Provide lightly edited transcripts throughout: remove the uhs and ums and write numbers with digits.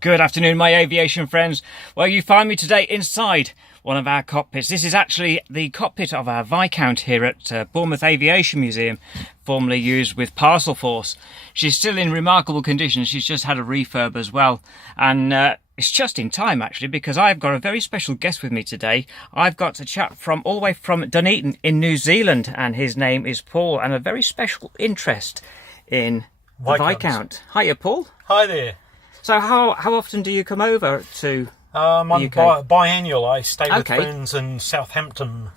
Good afternoon, my aviation friends. Well, you find me today inside one of our cockpits. This is actually the cockpit of our Viscount here at Bournemouth Aviation Museum, formerly used with Parcel Force. She's still in remarkable condition. She's just had a refurb as well. And it's just in time, actually, because I've got a very special guest with me today. I've got a chap from all the way from Duneaton in New Zealand, and his name is Paul, and a very special interest in the Viscount. Hiya, Paul. Hi there. So how often do you come over to the I'm UK? biannual. I stay with Okay. friends in Southampton.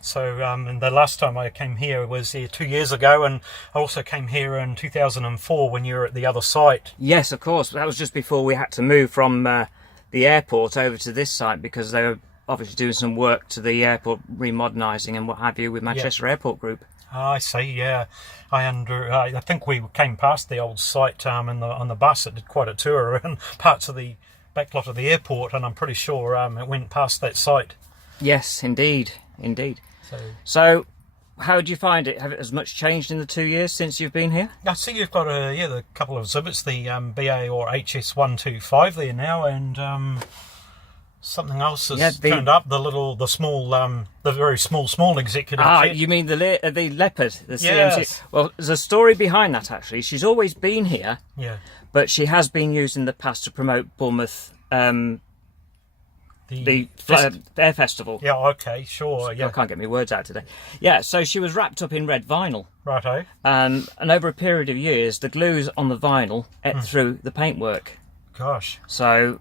So and the last time I came here was here 2 years ago, and I also came here in 2004 when you were at the other site. Yes, of course. That was just before we had to move from the airport over to this site, because they were obviously doing some work to the airport, remodernising and what have you with Manchester Airport Group. I see. Yeah, I think we came past the old site on the bus. It did quite a tour around parts of the back lot of the airport, and I'm pretty sure it went past that site. Yes, indeed. So how do you find it? Has much changed in the 2 years since you've been here? I see you've got the couple of exhibits, the BA or HS 125 there now, and something else has turned up. The small, the very small executive. Jet. You mean the Leopard, the CMC? Yes. Well, there's a story behind that actually. She's always been here. Yeah. But she has been used in the past to promote Bournemouth, the Air Festival. Yeah. Okay. Sure. Yeah. I can't get my words out today. Yeah. So she was wrapped up in red vinyl. Righto. And over a period of years, the glues on the vinyl ate through the paintwork. Gosh. So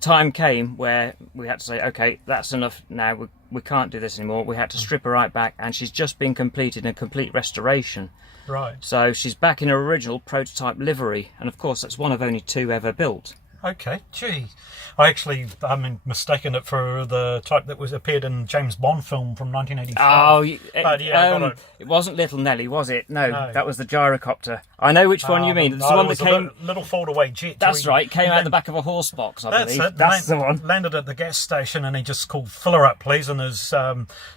time came where we had to say, okay, that's enough now. We can't do this anymore. We had to strip her right back, and she's just been completed in a complete restoration. Right. So she's back in her original prototype livery, and of course that's one of only two ever built. Okay. Gee, I mistaken it for the type that was appeared in James Bond film from 1985. Oh, it wasn't Little Nelly, was it? No, that was the gyrocopter. I know which one you mean. It's the one that came. Little foldaway jet. That's right. Came out the back of a horse box, I believe. It. That's the one. Landed at the gas station, and he just called "Fill her up, please," in his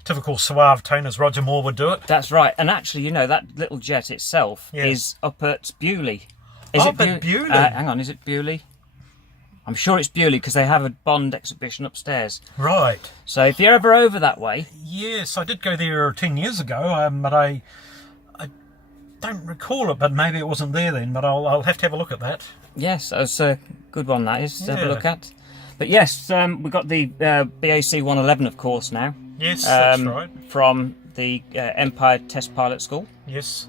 typical suave tone, as Roger Moore would do it. That's right. And actually, that little jet itself is up at Bewley. Is it Bewley? Hang on, is it Bewley? I'm sure it's Bewley, because they have a Bond exhibition upstairs. Right. So if you're ever over that way... Yes, I did go there 10 years ago, but I don't recall it, but maybe it wasn't there then, but I'll have to have a look at that. Yes, that's a good one, that is, to have a look at. But yes, we've got the BAC 111, of course, now. Yes, that's right. From the Empire Test Pilot School. Yes.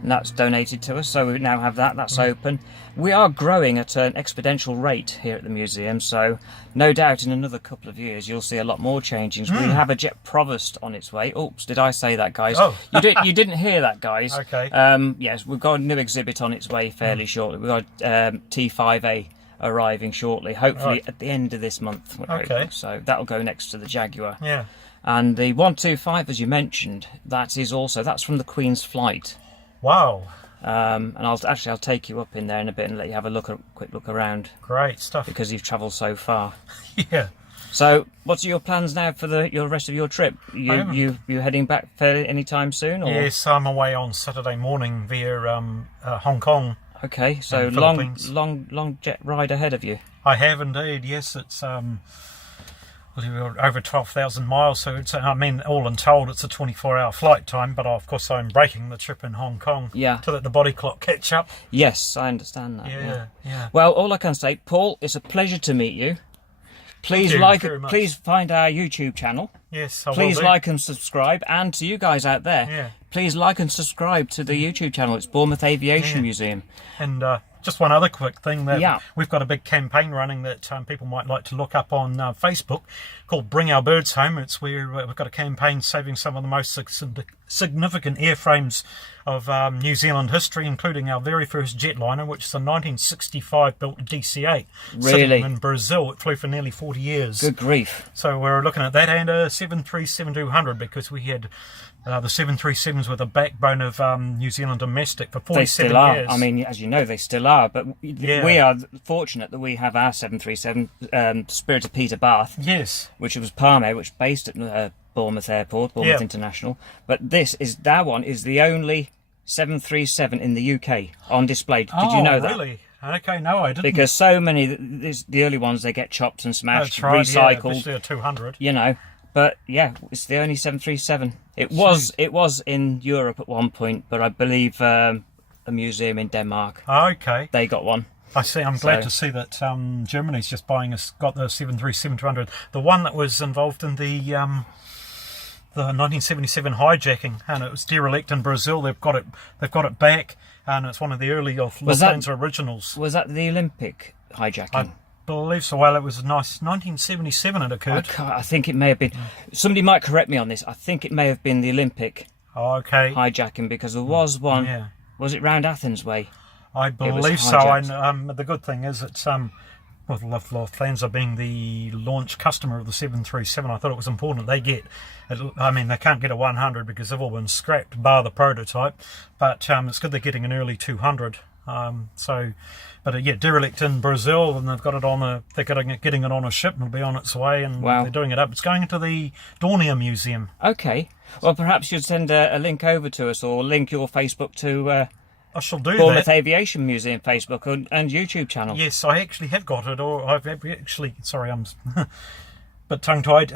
And that's donated to us, so we now have that. That's open. We are growing at an exponential rate here at the museum, so no doubt in another couple of years you'll see a lot more changings. We have a jet provost on its way. Oops, did I say that, guys? Oh. You didn't hear that, guys. Okay. Yes, we've got a new exhibit on its way fairly shortly. We've got T5A arriving shortly, hopefully at the end of this month. Okay. So that'll go next to the Jaguar. Yeah. And the 125, as you mentioned, that's from the Queen's flight. Wow. And I'll take you up in there in a bit and let you have a quick look around. Great stuff. Because you've travelled so far. Yeah. So, what are your plans now for the rest of your trip? You heading back anytime soon? Or? Yes, I'm away on Saturday morning via Hong Kong. Okay, so long jet ride ahead of you. I have indeed. Yes, it's over 12,000 miles, so it's, all in told, it's a 24-hour flight time, but of course I'm breaking the trip in Hong Kong to let the body clock catch up. Yes, I understand that. Yeah. Well, all I can say, Paul, it's a pleasure to meet you. Please please find our YouTube channel. Yes, I will Please do. like and subscribe, and to you guys out there, please like and subscribe to the YouTube channel. It's Bournemouth Aviation Museum. And just one other quick thing, that we've got a big campaign running that people might like to look up on Facebook called Bring Our Birds Home. It's where we've got a campaign saving some of the most significant airframes of New Zealand history, including our very first jetliner, which is a 1965 built DC-8. Really? Sitting in Brazil. It flew for nearly 40 years. Good grief. So we're looking at that, and a 737-200, because we had the 737s were the backbone of New Zealand domestic for 47 years. They still are. I mean, as you know, they still are. But we are fortunate that we have our 737, Spirit of Peter Bath. Yes. Which was Palme, which based at Bournemouth Airport, Bournemouth International. But that one is the only 737 in the UK on display. Did you know that? Really? Okay, no, I didn't. Because so many, the early ones, they get chopped and smashed, That's right, recycled. Yeah, 200. You know, but yeah, it's the only 737. It was in Europe at one point, but I believe a museum in Denmark. Okay. They got one. I see. I'm glad to see that Germany's just got the 737-200. The one that was involved in the 1977 hijacking, and it was derelict in Brazil. They've got it back, and it's one of the early Lufthansa originals. Was that the Olympic hijacking? I believe so. Well, it was nice. 1977 it occurred. I think it may have been. Somebody might correct me on this. I think it may have been the Olympic hijacking, because there was one. Yeah. Was it round Athens way? I believe so. The good thing is it's with Lufthansa being the launch customer of the 737, I thought it was important they get. They can't get a 100 because they've all been scrapped, bar the prototype. But it's good they're getting an early 200. Derelict in Brazil, and they've got it on they're getting it on a ship, and it'll be on its way, and they're doing it up. It's going into the Duneaton Museum. Okay. Well, perhaps you'd send a link over to us, or link your Facebook to. I shall do Bournemouth that. Aviation Museum Facebook and YouTube channel. Yes, I actually have got it, or I've actually. Sorry, I'm but tongue-tied.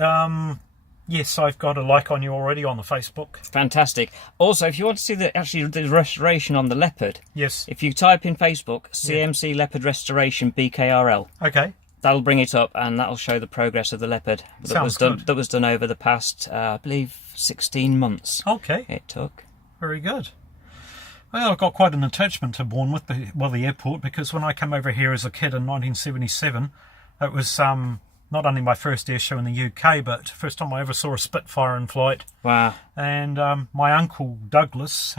Yes, I've got a like on you already on the Facebook. Fantastic. Also, if you want to see the restoration on the Leopard, yes, if you type in Facebook CMC Leopard Restoration BKRL, okay, that'll bring it up, and that'll show the progress of the Leopard that was done over the past, I believe, 16 months. Okay, it took. Very good. Well, I've got quite an attachment to Bournemouth, the airport, because when I came over here as a kid in 1977, it was not only my first air show in the UK, but the first time I ever saw a Spitfire in flight. Wow. And my uncle Douglas,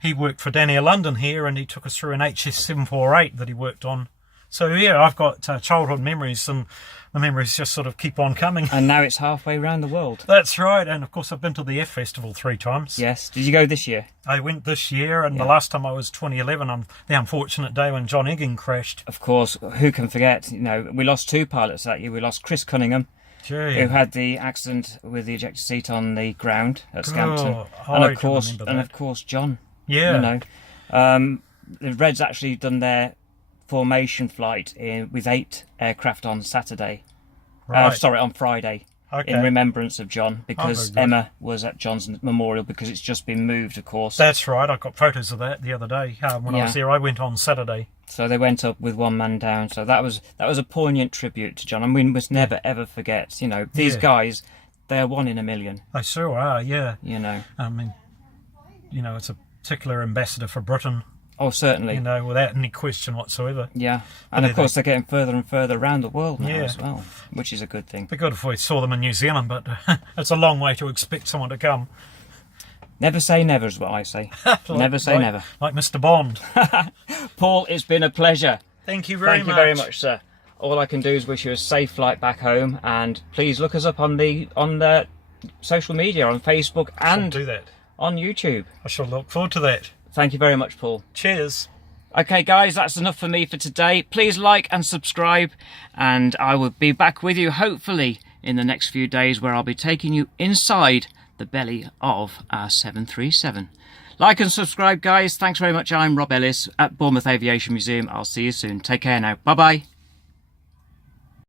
he worked for Danny London here, and he took us through an HS748 that he worked on. So yeah, I've got childhood memories, and the memories just sort of keep on coming. And now it's halfway around the world. That's right, and of course I've been to the F Festival 3 times. Yes. Did you go this year? I went this year, and the last time I was 2011 on the unfortunate day when John Egging crashed. Of course, who can forget? You know, we lost 2 pilots that year. We lost Chris Cunningham, who had the accident with the ejector seat on the ground at Scampton, and of course John. Yeah. You know, the Reds actually done their formation flight with 8 aircraft on Saturday. Right. On Friday. Okay. In remembrance of John, because Emma was at John's memorial, because it's just been moved, of course. That's right. I got photos of that the other day when I was there. I went on Saturday. So they went up with 1 man down. So that was a poignant tribute to John, and we must never ever forget. You know, these guys, they're 1 in a million. They sure are. Yeah. You know. I mean, it's a particular ambassador for Britain. Oh, certainly. You know, without any question whatsoever. Yeah, and of course they're getting further and further around the world now as well, which is a good thing. It'd be good if we saw them in New Zealand, but it's a long way to expect someone to come. Never say never is what I say. Never say never. Like Mr. Bond. Paul, it's been a pleasure. Thank you very much. Thank you very much, sir. All I can do is wish you a safe flight back home, and please look us up on the social media, on Facebook and do that. On YouTube. I shall look forward to that. Thank you very much, Paul. Cheers. Okay, guys, that's enough for me for today. Please like and subscribe, and I will be back with you, hopefully, in the next few days, where I'll be taking you inside the belly of our 737. Like and subscribe, guys. Thanks very much. I'm Rob Ellis at Bournemouth Aviation Museum. I'll see you soon. Take care now. Bye-bye.